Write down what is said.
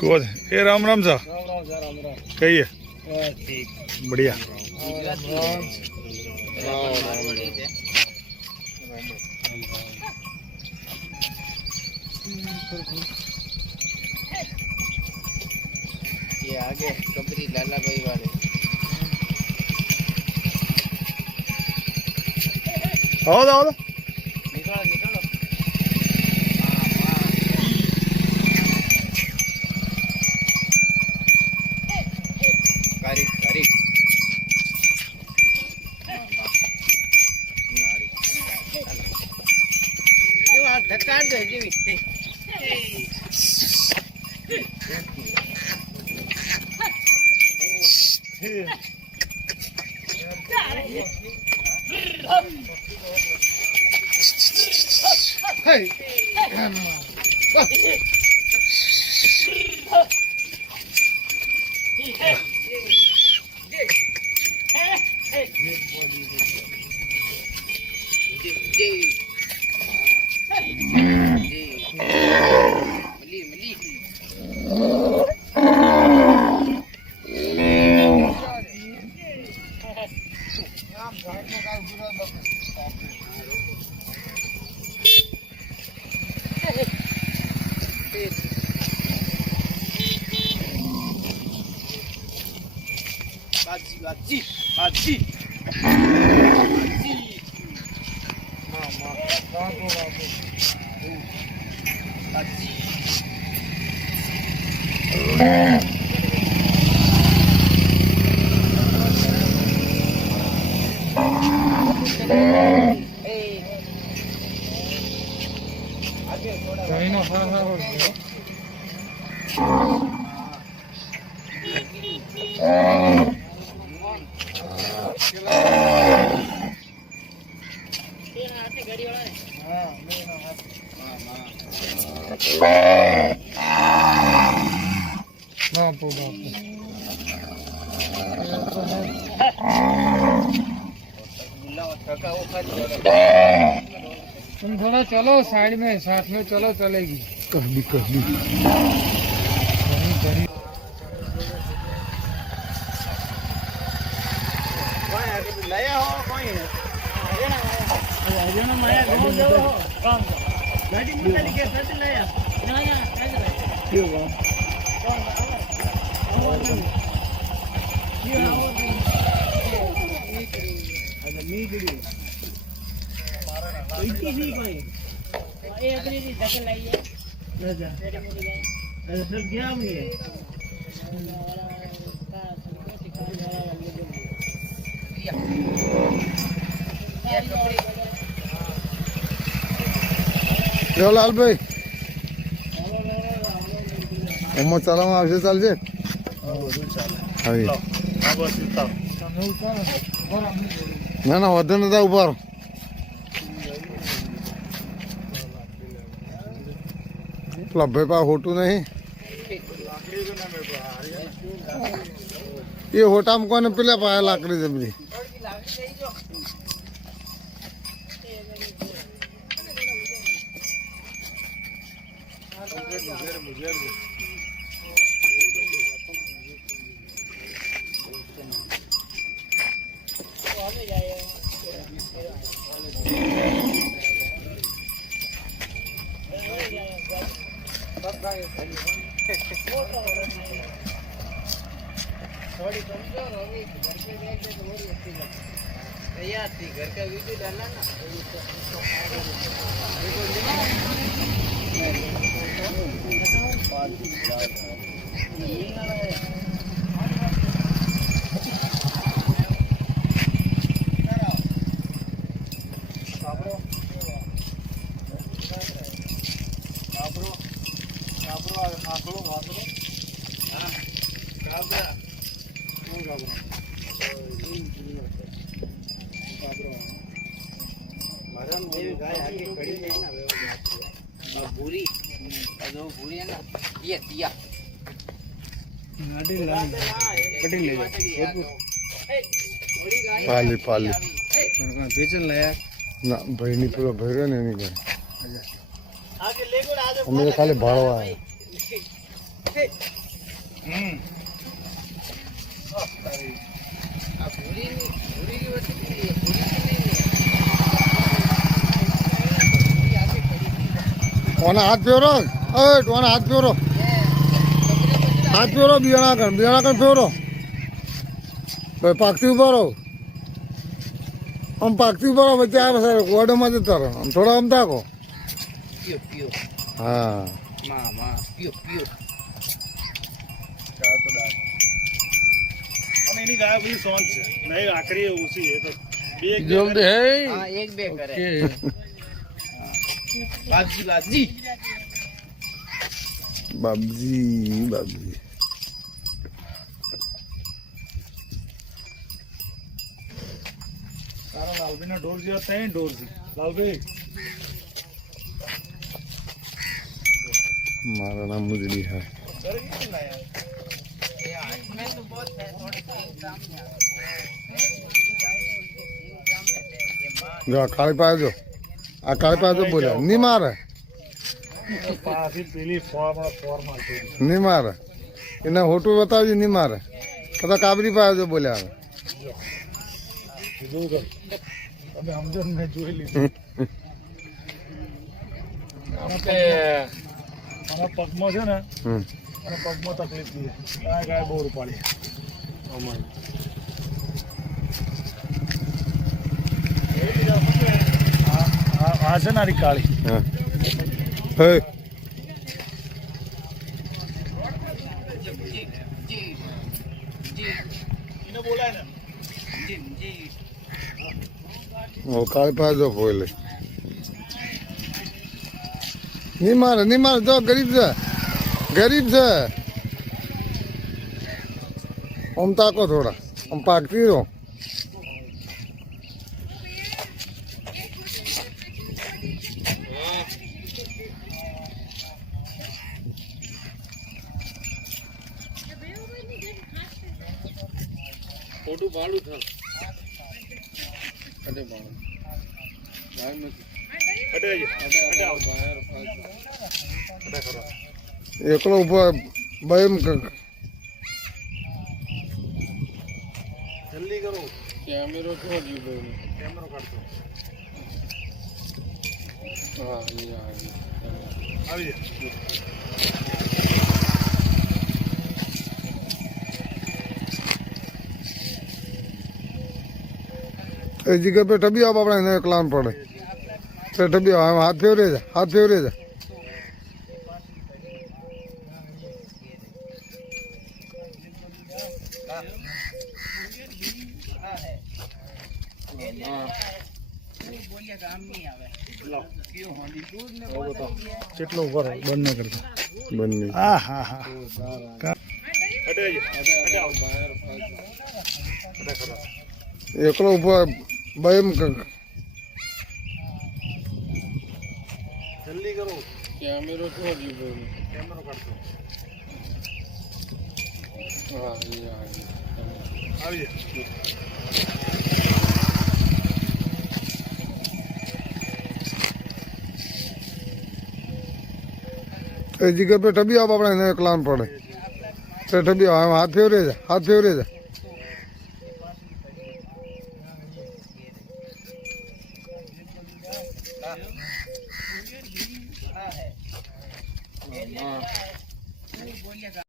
गोद ये राम राम सा कहिए ठीक बढ़िया ये आगे कबरी लाला भाई वाले आओ आओ निकालो निकालो करीब करीब धक्का दे जीवी Baji, baji, baji. Mama, babu, babu. Baji. Hey. तुम थोड़ा चलो साइड में साथ में चलो चलेगी कहली कहली જો લાલભાઈ એમાં ચાલવામાં આવશે ચાલશે ના ના વધુ નતા ઉભા રહો પેલા ભાઈ પા હોટું નહીં એ હોટામાં કોને પેલા પાસે લાકડી જમરી थोड़ी कमजोर होगी घर पे लेके तो और अच्छी लगती तैयार थी घर का वीडियो डाला ना भूरी जो भूरी है ना ये दिया પાલી પાલી बेचन लाया ના ભાઈ ની પેલો ભર્યો ને એની ઘરે અમે તો ખાલી ભાળવા આવ્યા આ ભૂરી ની વસ્તુ ભૂરી ઓના હાથ ફેરો ઓના હાથ ફેરો હાથ ફેરો બિયાણા કણ ફેરો ભાઈ પાકતી ઉભા રહો આમ પાકતી ઉભા રહો વચ્ચે આવે ઓર્ડરમાં જતા રહો આમ થોડા આમ તાકો પીઓ પીઓ હા માં પીઓ પીઓ અને એની ગાય બધી સોન છે નહીં આખરી ઓછી એ તો બે એક જલ્દી હે હા એક બે કરે બાજી બાજી બાબજી તારા લાલભાઈ ના ઢોર જેવા ત્રણ ઢોર છે લાલભાઈ મારા નામ મુજડી હે मैं तो बहुत है थोड़े सामने જો આ કાળી પાસે જો આ કાળી પાસે બોલ્યા નહીં મારે પાછી પેલી ફોર્મ મારતી નહીં મારે એને હોટું બતાવજો નહીં મારે કદાચ કાબરી પાસે જો બોલ્યા હવે કીધું કે તમે સમજો ને મેં જોઈ લીધું આના પગમાં છે ને હમ આના પગમાં તકલીફ થઈ જાય ગાય બહુ રૂપાળી આ છે ને આરી કાળી હા હે એને બોલાય ને ઓ કાળી પાસે જો બોલે નહીં મારે જો ગરીબ છે આમ તાકો થોડા આમ પાકતી રહો થોડું ભાડું થાય અરે ભાડું બહાર નથી અડે એકલો ઉભો ભાઈ જલ્દી કરો કેમેરો તો લીધો કેમેરો કાઢતો હા આવી જાય એ જગ્યા પે ટબી આપ આપણે એને એકલામ પડે તે ટબી હાથ ફેવરે જા કેટલો ઉભો રહે બંધ ન કરતો બંને હા હા હા અડે એકલો ઉભો ભાઈ જલ્દી કરો કેમેરો તો લીધો કેમેરો કાઢતો હા આવી જાય એ જગ્યા પે ટબી આપ આપણે એને એકલામ પડે તે ટબી હાથ ફેવરે જા